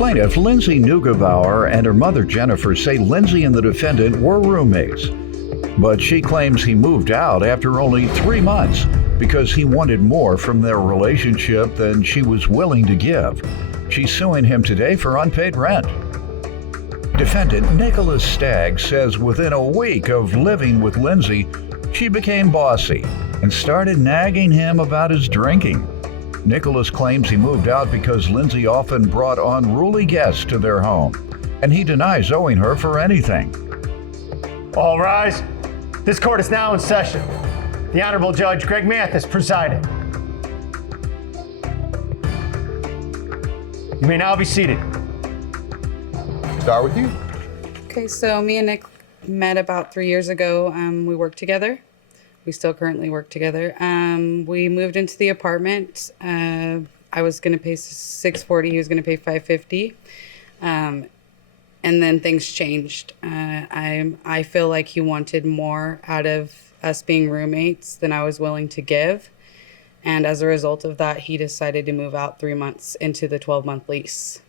Plaintiff Lindsay Neugebauer and her mother Jennifer say Lindsay and the defendant were roommates, but she claims he moved out after only 3 months because he wanted more from their relationship than she was willing to give. She's suing him today for unpaid rent. Defendant Nicholas Stagg says within a week of living with Lindsay, she became bossy and started nagging him about his drinking. Nicholas claims he moved out because Lindsay often brought unruly guests to their home, and he denies owing her for anything. All rise. This court is now in session. The Honorable Judge Greg Mathis presiding. You may now be seated. Start with you. Okay, so me and Nick met about 3 years ago. We worked together. We still currently work together. We moved into the apartment. I was going to pay $640. He was going to pay $550. And then things changed. I feel like he wanted more out of us being roommates than I was willing to give. And as a result of that, he decided to move out 3 months into the 12-month lease.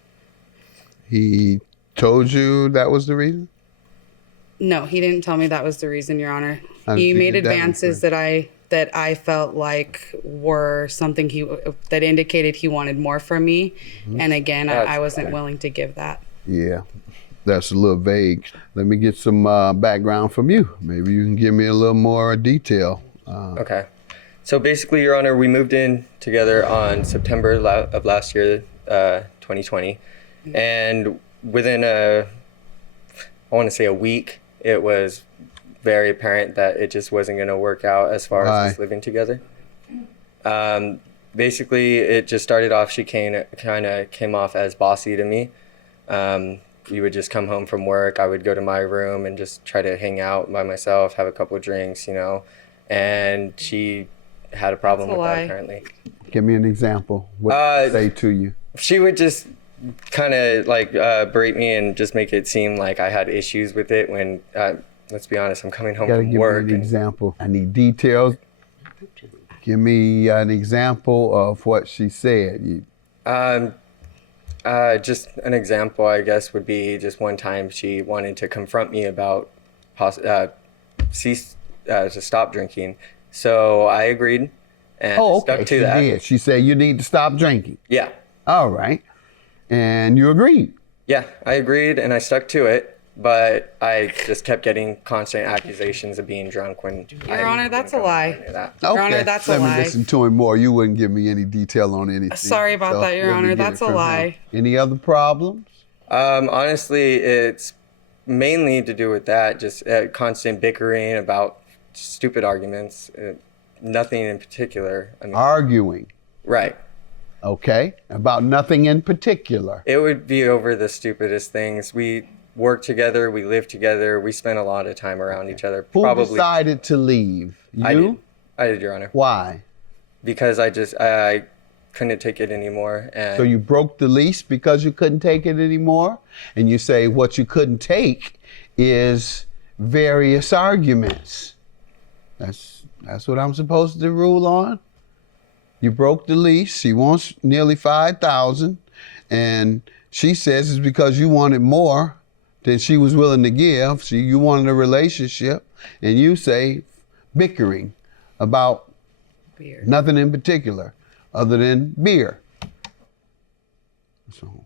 He told you that was the reason? No, he didn't tell me that was the reason, Your Honor. He made advances that I felt like were something that indicated he wanted more from me. Mm-hmm. And again, I wasn't willing to give that. Yeah, that's a little vague. Let me get some background from you. Maybe you can give me a little more detail. Okay. So basically, Your Honor, we moved in together on September of last year, 2020. Mm-hmm. And within I want to say a week, it was very apparent that it just wasn't going to work out as far as us living together. Basically, it just started off, she kind of came off as bossy to me. We would just come home from work. I would go to my room and just try to hang out by myself, have a couple of drinks, and she had a problem with that apparently. Give me an example. What did she say to you? She would just kind of berate me and just make it seem like I had issues with it when, let's be honest, I'm coming home from work. Give me an example. I need details. Give me an example of what she said. Just an example, I guess, would be just one time she wanted to confront me about to stop drinking. So I agreed and stuck to that. Did. She said you need to stop drinking. Yeah. All right. And you agreed? Yeah, I agreed and I stuck to it, but I just kept getting constant accusations of being drunk when Your Honor, that's a lie. Your Honor, that's a lie. Let me listen to him more. You wouldn't give me any detail on anything. Sorry about that, Your Honor. That's a lie. Any other problems? Honestly, it's mainly to do with that, just constant bickering about stupid arguments, nothing in particular. Arguing? Right. Okay, about nothing in particular. It would be over the stupidest things. We work together, we live together, we spend a lot of time around each other. Who decided to leave? You? I did, Your Honor. Why? Because I couldn't take it anymore. And so you broke the lease because you couldn't take it anymore? And you say what you couldn't take is various arguments. That's what I'm supposed to rule on? You broke the lease. She wants nearly $5,000, and she says it's because you wanted more than she was willing to give. You wanted a relationship, and you say bickering about beer. Nothing in particular other than beer. So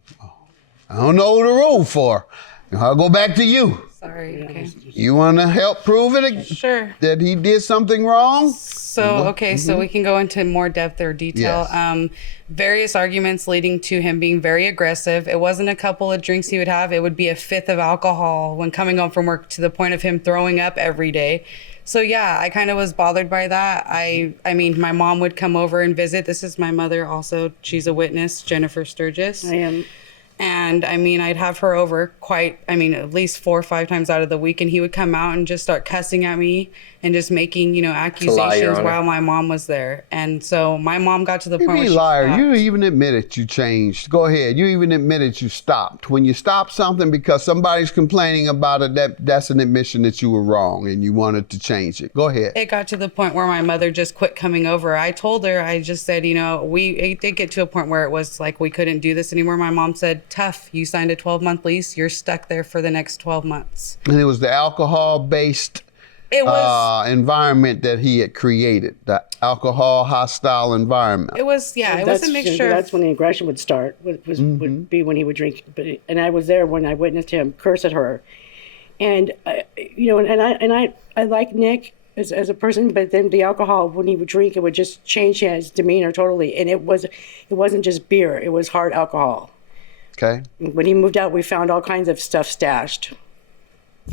I don't know who to rule for. I'll go back to you. Sorry. Okay. You want to help prove it? Sure. That he did something wrong? So, okay, so we can go into more depth or detail. Yes. Various arguments leading to him being very aggressive. It wasn't a couple of drinks he would have. It would be a fifth of alcohol when coming home from work, to the point of him throwing up every day. So yeah, I kind of was bothered by that. I mean, my mom would come over and visit. This is my mother also. She's a witness, Jennifer Sturgis. I am. And I mean, I'd have her over at least 4 or 5 times out of the week, and he would come out and just start cussing at me and just making, accusations while my mom was there. And so my mom got to the point where she stopped. You even admitted you changed. Go ahead. You even admitted you stopped. When you stop something because somebody's complaining about it, that's an admission that you were wrong and you wanted to change it. Go ahead. It got to the point where my mother just quit coming over. I told her, I just said, it did get to a point where it was like we couldn't do this anymore. My mom said, tough. You signed a 12-month lease. You're stuck there for the next 12 months. And it was the alcohol-based It was. environment that he had created, the alcohol hostile environment. It was. Yeah. It was a mixture. That's when the aggression would start. Would be when he would drink. And I was there when I witnessed him curse at her, and I like Nick as a person, but then the alcohol, when he would drink, it would just change his demeanor totally. And it wasn't just beer; it was hard alcohol. Okay. When he moved out, we found all kinds of stuff stashed.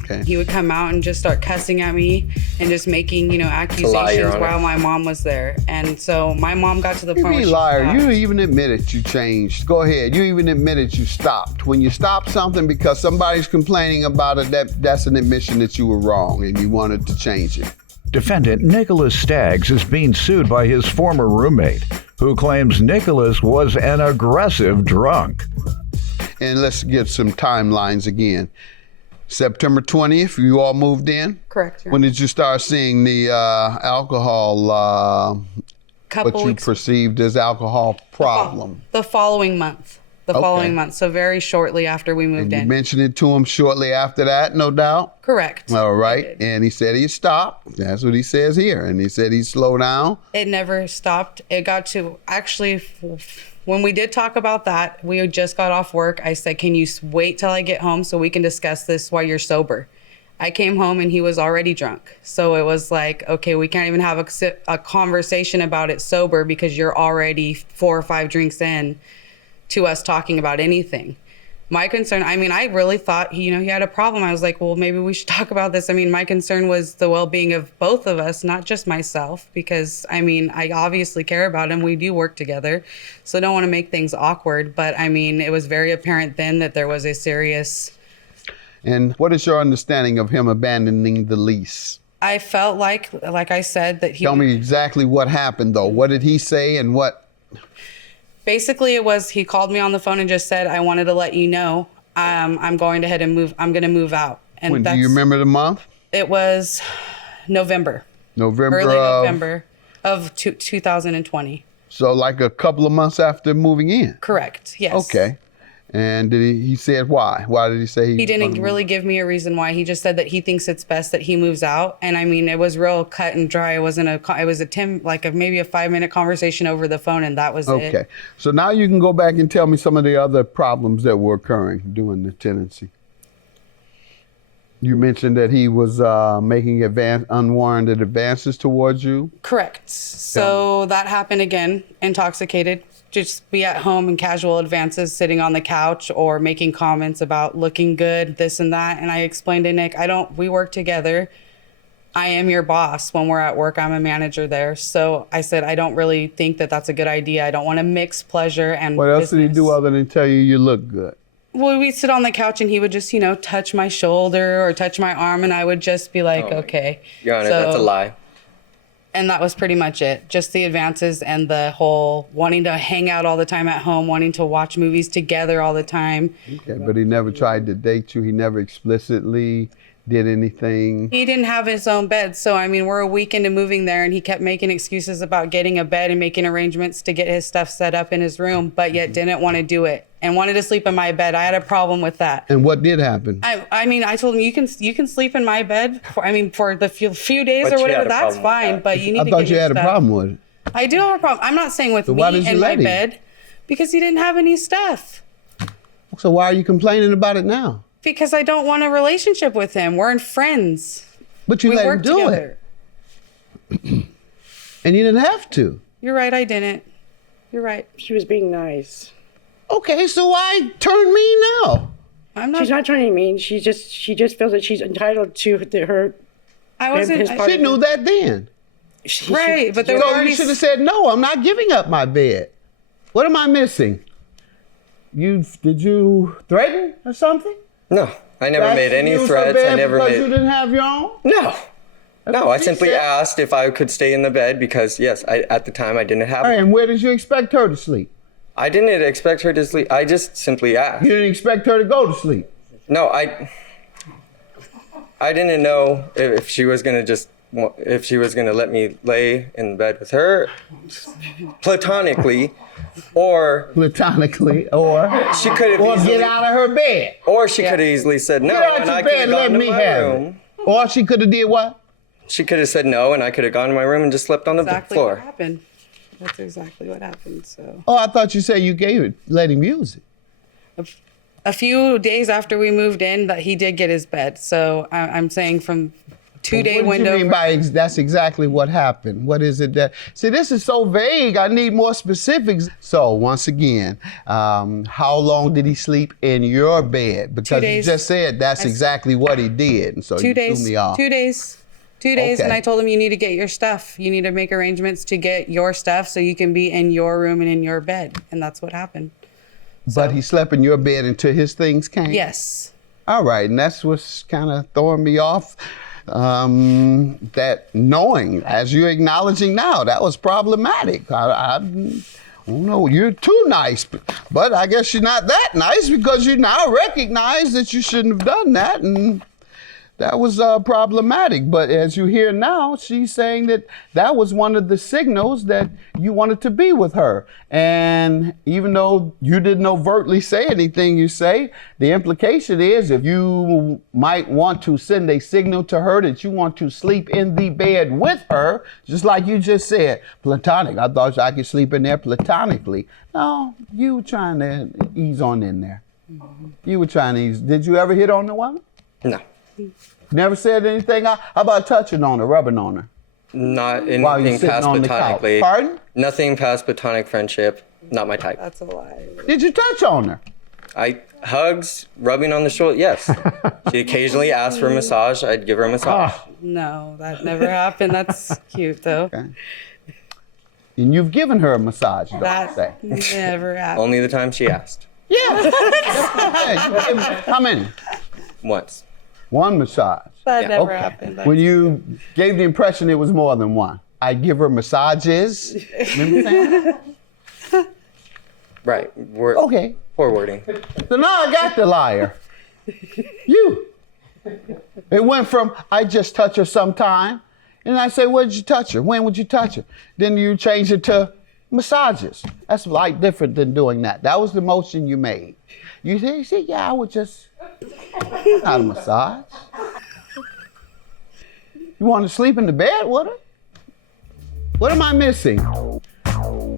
Okay. He would come out and just start cussing at me and just making, accusations while my mom was there. And so my mom got to the point where You she liar. stopped. You even admitted you changed. Go ahead. You even admitted you stopped. When you stop something because somebody's complaining about it, that's an admission that you were wrong and you wanted to change it. Defendant Nicholas Staggs is being sued by his former roommate, who claims Nicholas was an aggressive drunk. And let's get some timelines again. September 20th, you all moved in? Correct. When did you start seeing the alcohol, Couple what you weeks. perceived as alcohol problem? The following month. So very shortly after we moved And you in. mentioned it to him shortly after that, no doubt? Correct. All I right. did. And he said he stopped. That's what he says here. And he said he'd slow down. It never stopped. It got to actually, when we did talk about that, we had just got off work. I said, can you wait till I get home so we can discuss this while you're sober? I came home and he was already drunk. So it was like, okay, we can't even have a conversation about it sober because you're already 4 or 5 drinks in to us talking about anything. My concern, I really thought he had a problem. I was like, well, maybe we should talk about this. My concern was the well-being of both of us, not just myself, because I obviously care about him. We do work together, so I don't want to make things awkward. But it was very apparent then that there was a serious. And what is your understanding of him abandoning the lease? I felt like I said, that he. Tell me exactly what happened, though. What did he say and what? Basically, it was he called me on the phone and just said, I wanted to let you know I'm going ahead and move. I'm going to move out. And When, do you remember the month? It was November. Early November of 2020. So like a couple of months after moving in? Correct. Yes. Okay. And he said why? Why did he say He didn't really give me a reason why. He just said that he thinks it's best that he moves out. And it was real cut and dry. It was maybe a 5-minute conversation over the phone, and that was it. Okay. So now you can go back and tell me some of the other problems that were occurring during the tenancy. You mentioned that he was making unwarranted advances towards you. Correct. So that happened again, intoxicated. Just be at home in casual advances, sitting on the couch or making comments about looking good, this and that. And I explained to Nick, we work together. I am your boss when we're at work. I'm a manager there. So I said, I don't really think that that's a good idea. I don't want to mix pleasure and What else did he business. do other than tell you look good? Well, we'd sit on the couch and he would just, touch my shoulder or touch my arm. And I would just be like, okay. Your Honor, that's a lie. And that was pretty much it. Just the advances and the whole wanting to hang out all the time at home, wanting to watch movies together all the time. Okay, but he never tried to date you. He never explicitly did anything. He didn't have his own bed. So, we're a week into moving there and he kept making excuses about getting a bed and making arrangements to get his stuff set up in his room, but yet didn't want to do it and wanted to sleep in my bed. I had a problem with that. And what did happen? I told him you can sleep in my bed for the few days But or you whatever. had a That's problem with fine, that. but you need I to thought get you your had a stuff. problem with it. I do have a problem. I'm not saying with why did me you in my let him? bed because he didn't have any stuff. So why are you complaining about it now? Because I don't want a relationship with him. We're friends. But you We let him work do together. it. And you didn't have to. You're right, I didn't. You're right. She was being nice. Okay, so why turn me now? I'm not. She's not trying to be mean. She just feels that she's entitled to her. I wasn't. his part She knew that then. Right, but they were So already. you should have said, no, I'm not giving up my bed. What am I missing? Did you threaten or something? No, I never That's made any use her threats. bed I never because you made. didn't have your own? No. No, what I she simply said. asked if I could stay in the bed because, yes, at the time I didn't have All right, one. and where did you expect her to sleep? I didn't expect her to sleep. I just simply asked. You didn't expect her to go to sleep. No, I didn't know if she was going to just if she was gonna let me lay in bed with her, platonically, or Platonically, or she could have or easily, get out of her bed. or she could have easily said no, Get out and your I could bed have and let gone to me my have room. it. Or she could have did what? She could have said no, and I could have gone to my room and just slept on the Exactly what floor. happened. That's exactly what happened. So Oh, I thought you said you gave it, let him use it. a few days after we moved in, that he did get his bed. So I'm saying from 2-day What do window. you mean by that's exactly what happened? What is it that? See, this is so vague. I need more specifics. So once again, how long did he sleep in your bed? Because 2 you days. just said that's exactly what he did, and so 2 you days. threw me off. 2 days. 2 days, and Okay. I told him you need to get your stuff. You need to make arrangements to get your stuff so you can be in your room and in your bed, and that's what happened. But he slept in your bed until his things came. Yes. All right, and that's what's kind of throwing me off. That knowing, as you're acknowledging now, that was problematic. I don't know, you're too nice, but I guess you're not that nice because you now recognize that you shouldn't have done that, and that was problematic. But as you hear now, she's saying that that was one of the signals that you wanted to be with her. And even though you didn't overtly say anything you say, the implication is if you might want to send a signal to her that you want to sleep in the bed with her, just like you just said, platonic. I thought I could sleep in there platonically. No, you were trying to ease on in there. You were trying to ease. Did you ever hit on the woman? No, Never said anything? How about touching on her, rubbing on her? not While you're anything sitting past on the couch. platonically. Pardon? Nothing past platonic friendship. Not my type. That's a lie. Did you touch on her? Hugs, rubbing on the shoulder. Yes. She occasionally asked for a massage. I'd give her a massage. No, that never happened. That's cute, though. Okay. And you've given her a massage, don't That you say? never happened. Only the time she asked. Yeah. Yeah, you give her- how many? Once. One massage. That Yeah. never Okay. happened. When you gave the impression it was more than one. I give her massages. Remember saying? Right. Okay. Poor wording. So now I got the liar. You. It went from, I just touch her sometime. And I say, where did you touch her? When would you touch her? Then you change it to massages. That's like different than doing that. That was the motion you made. You say, yeah, I would just, not a massage. You want to sleep in the bed with her? What am I missing?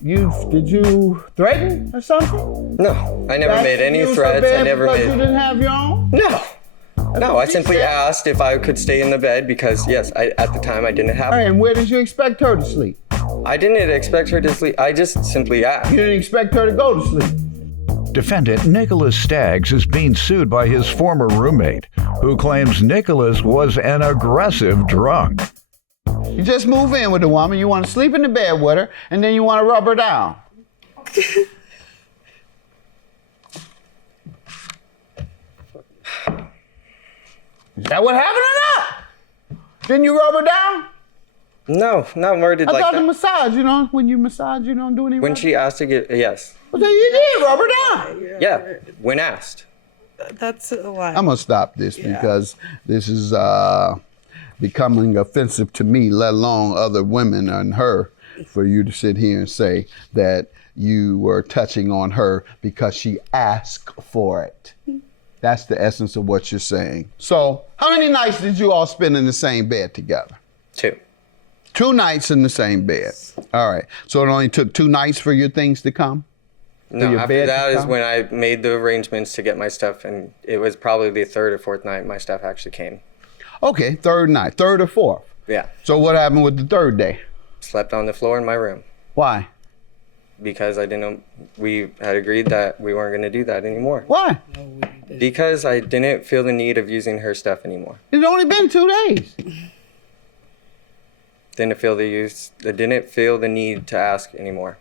Did you threaten or something? No, I never made any Use her threats. bed I never because you made. didn't have your own? No. No, I she simply said. asked if I could stay in the bed because, yes, at the time I didn't have. All right, and where did you expect her to sleep? I didn't expect her to sleep. I just simply asked. You didn't expect her to go to sleep. Defendant Nicholas Staggs is being sued by his former roommate, who claims Nicholas was an aggressive drunk. You just move in with the woman, you want to sleep in the bed with her, and then you want to rub her down. Is that what happened or not? Didn't you rub her down? No, not worded I like thought the that. massage, when you massage, you don't do any When rubbing. she asked to get, yes. Well, then you did rub her down. Yeah, when asked. That's a lie. I'm going to stop this because this is becoming offensive to me, let alone other women and her, for you to sit here and say that you were touching on her because she asked for it. That's the essence of what you're saying. So, how many nights did you all spend in the same bed together? 2. 2 nights in the same bed. All right. So it only took 2 nights for your things to come? No, your after bed that to is come? when I made the arrangements to get my stuff, and it was probably the 3rd or 4th night my stuff actually came. Okay, 3rd night, 3rd or 4th. Yeah, So what happened with the 3rd day? slept on the floor in my room Why? because we had agreed that we weren't going to do that anymore. Why? Because I didn't feel the need of using her stuff anymore. It's only been 2 days. Didn't feel the need to ask anymore.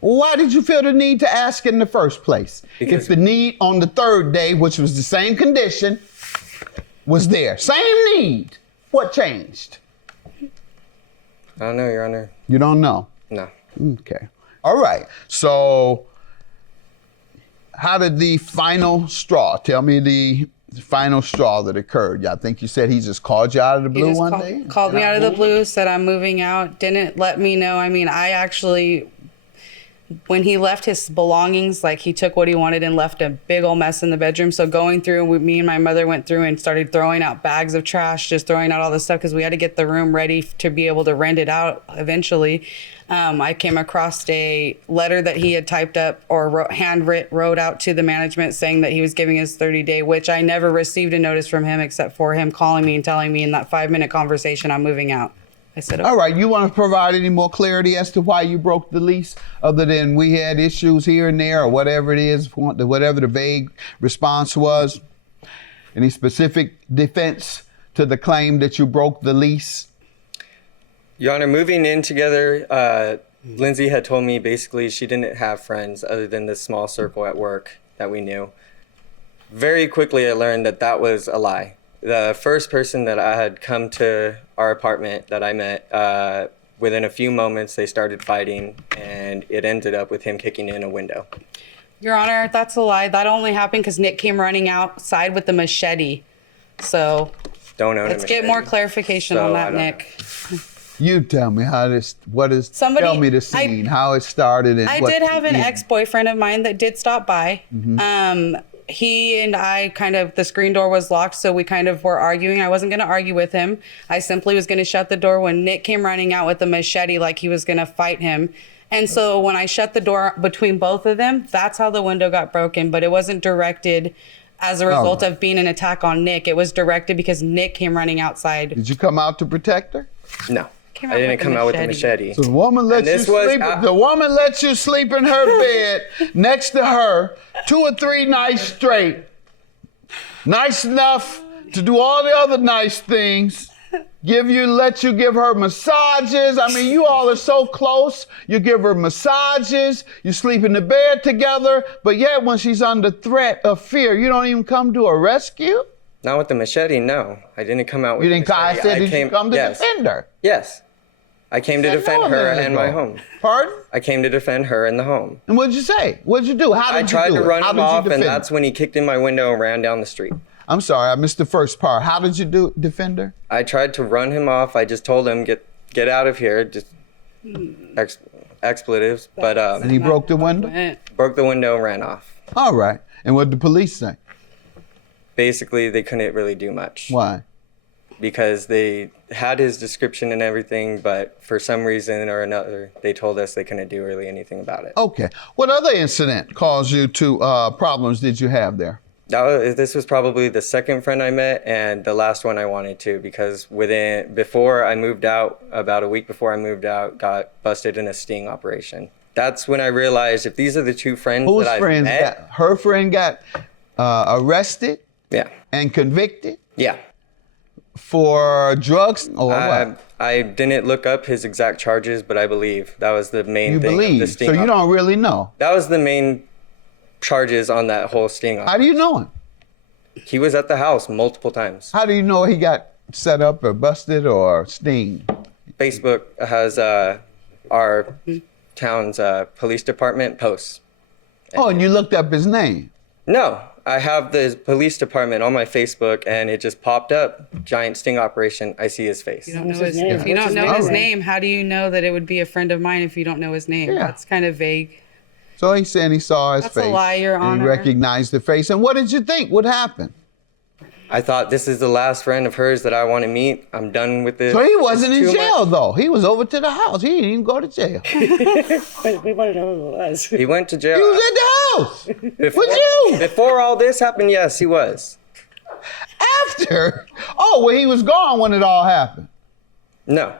Why did you feel the need to ask in the first place? Because- If the need on the 3rd day, which was the same condition, was there. Same need. What changed? I don't know, Your Honor. You don't know. No. Okay. All right. So how did the final straw, tell me the final straw that occurred? I think you said he just called you out of the He blue just one day? called me out of the blue, said I'm moving out, didn't let me know. I mean, I actually, when he left his belongings, like he took what he wanted and left a big old mess in the bedroom. So going through, me and my mother went through and started throwing out bags of trash, just throwing out all this stuff because we had to get the room ready to be able to rent it out eventually. I came across a letter that he had typed up or wrote out to the management saying that he was giving us 30-day, which I never received a notice from him except for him calling me and telling me in that 5-minute conversation I'm moving out. I said, okay. All right, you want to provide any more clarity as to why you broke the lease, other than we had issues here and there or whatever it is, whatever the vague response was? Any specific defense to the claim that you broke the lease? Your Honor, moving in together, Lindsay had told me basically she didn't have friends other than this small circle at work that we knew. Very quickly, I learned that that was a lie. The first person that I had come to our apartment that I met, within a few moments, they started fighting, and it ended up with him kicking in a window. Your Honor, that's a lie. That only happened because Nick came running outside with the machete. So Don't own let's a get machete. more clarification So, on I that, don't Nick. You tell me tell me the scene, how it started and I what did have an yeah. ex-boyfriend of mine that did stop by. He and I the screen door was locked, so we kind of were arguing. I wasn't going to argue with him. I simply was going to shut the door when Nick came running out with a machete like he was going to fight him. And so when I shut the door between both of them, that's how the window got broken. But it wasn't directed as a result of being an attack on Nick. It was directed because Nick came running outside. Did you come out to protect her? No, Came I out didn't with a come out with a machete. machete. So the woman lets you this was sleep. a- The woman lets you sleep in her bed next to her 2 or 3 nights straight. Nice enough to do all the other nice things. Let you give her massages. I mean, you all are so close. You give her massages. You sleep in the bed together. But yet, when she's under threat of fear, you don't even come to a rescue. Not with the machete, no. I didn't come out with You the didn't. I machete. said, did you come to yes. defend her? Yes. I came to Said defend no a her minute and ago. my home. Pardon? I came to defend her and the home. And what'd you say? What'd you do? How did I you do tried to it? run How him did you off, and defend that's when he kicked in my window and ran down the street. I'm sorry, I missed the first part. How did you defend her? I tried to run him off. I just told him, get out of here. Just expletives. But And he broke the window? broke the window and ran off. All right. And what did the police say? Basically, they couldn't really do much. Why? Because they had his description and everything, but for some reason or another, they told us they couldn't do really anything about it. Okay. What other incident caused you to problems did you have there? This was probably the second friend I met and the last one I wanted to, because before I moved out, about a week before I moved out, got busted in a sting operation. That's when I realized if these are the two friends that I've met. Her friend got arrested Yeah. and convicted Yeah. for drugs or what? I didn't look up his exact charges, but I believe that was the main You thing. Of the believe. sting So you op- don't really know. That was the main charges on that whole sting. How do you know him? He was at the house multiple times. How do you know he got set up or busted or stinged? Facebook has our town's police department posts. Oh, and you looked up his name. No, I have the police department on my Facebook, and it just popped up. Giant sting operation. I see his face. You don't know What's his his, name? if you What's don't his know name? his Alright. name, how do you know that it would be a friend of mine if you don't know his name? Yeah. That's kind of vague. So he said he saw his That's a face. lie, Your and he Honor. recognized the face. And what did you think would happen? I thought this is the last friend of hers that I want to meet. I'm done with this. So he wasn't in It's too jail, much. though. He was over to the house. He didn't even go to jail. He But we want to know who it was. He went to jail. was at the house. before, with you. Before all this happened, yes, he was. After? Oh, well, he was gone when it all happened. No.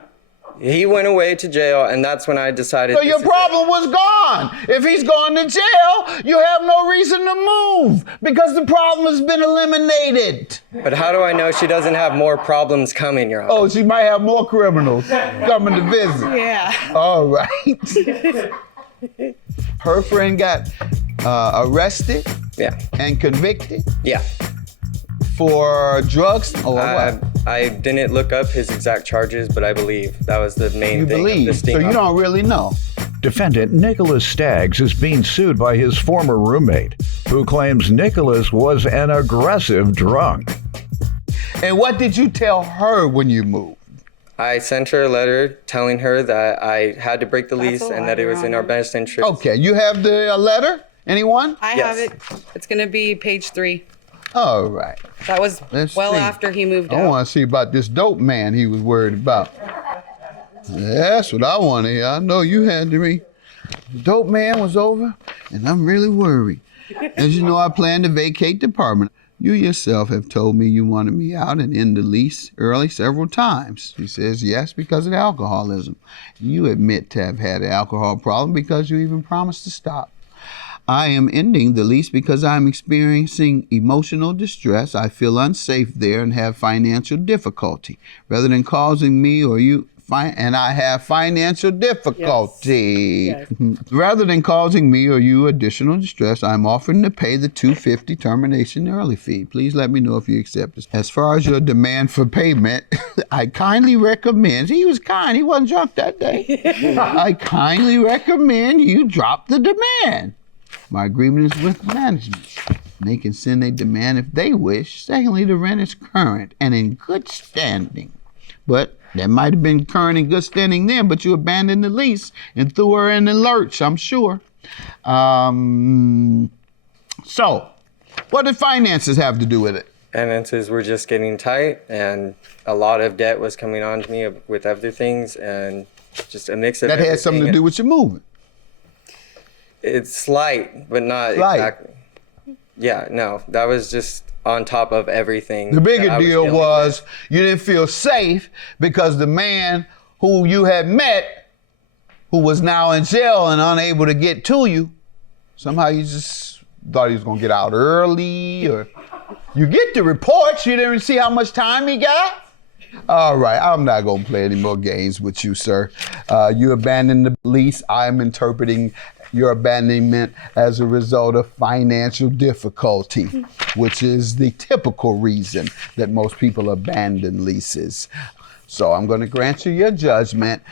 He went away to jail, and that's when I decided. So this your is it. problem was gone. If he's gone to jail, you have no reason to move because the problem has been eliminated. But how do I know she doesn't have more problems coming, Your Honor? Oh, she might have more criminals coming to visit. Yeah. All right. Her friend got arrested Yeah. and convicted Yeah. for drugs or what? I didn't look up his exact charges, but I believe that was the main You thing. Of the believe. sting So you op- don't really know. Defendant Nicholas Staggs is being sued by his former roommate. who claims Nicholas was an aggressive drunk. And what did you tell her when you moved? I sent her a letter telling her that I had to break the lease a and that it was in our best interest. Okay, you have the letter? Anyone? I Yes. have it. It's going to be page 3. All right. That was Let's well see. after he moved I out. want to see about this dope man he was worried about. That's what I want to hear. I know you had to read. The dope man was over, and I'm really worried. As you know, I plan to vacate the apartment. You yourself have told me you wanted me out and end the lease early several times. She says yes because of alcoholism. You admit to have had an alcohol problem because you even promised to stop. I am ending the lease because I'm experiencing emotional distress. I feel unsafe there and have financial difficulty. Rather than causing me or you, and I have financial difficulty. Yes. Rather than causing me or you additional distress, I'm offering to pay the $250 termination early fee. Please let me know if you accept this. As far as your demand for payment, I kindly recommend, he was kind, he wasn't drunk that day. I kindly recommend you drop the demand. My agreement is with management. They can send a demand if they wish. Secondly, the rent is current and in good standing. But that might have been current and good standing then, but you abandoned the lease and threw her in the lurch, I'm sure. So, what did finances have to do with it? Finances were just getting tight, and a lot of debt was coming on to me with other things, and just a mix of That had something to everything. do with your moving. It's slight, but not Slight. exactly. Yeah, no, that was just on top of everything. The that bigger I was deal dealing was with. you didn't feel safe because the man who you had met, who was now in jail and unable to get to you, somehow you just thought he was going to get out early, or you get the reports, you didn't see how much time he got? All right, I'm not going to play any more games with you, sir. You abandoned the lease. I'm interpreting your abandonment as a result of financial difficulty, which is the typical reason that most people abandon leases. So I'm going to grant you your judgment.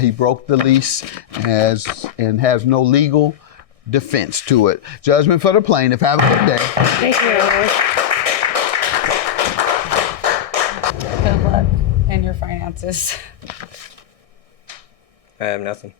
He broke the lease and has no legal defense to it. Judgment for the plaintiff. Have a good day. Thank you. Good luck in your finances. I have nothing.